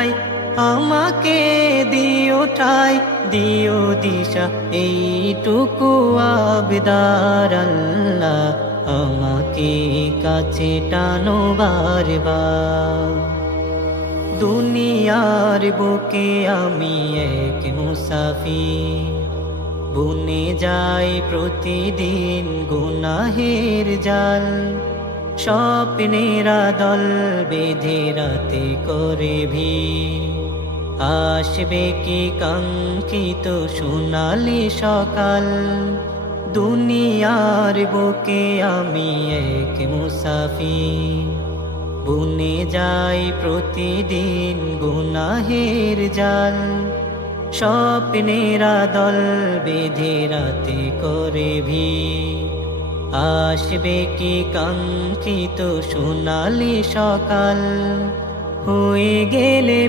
যাই, আমাকে দিও ঠাই, দিও দিশা, এইটুকু আবদার আল্লাহ, আমাকে কাছে টানো বারবার। দুনিয়ার বুকে আমি এক মুসাফির, বুনে যাই প্রতিদিন গুনাহের জাল। স্বপ্নেরা দল বেঁধে রাতে করে ভিড়, আসবে কি কাঙ্ক্ষিত সোনালি সকাল। দুনিয়ার বুকে আমি এক মুসাফির, বুনে যাই প্রতিদিন গুনাহের জাল। স্বপ্নেরা দল বেঁধে রাতে করে ভিড়, আসবে কি কাঙ্ক্ষিত সোনালি সকাল। হয়ে গেলে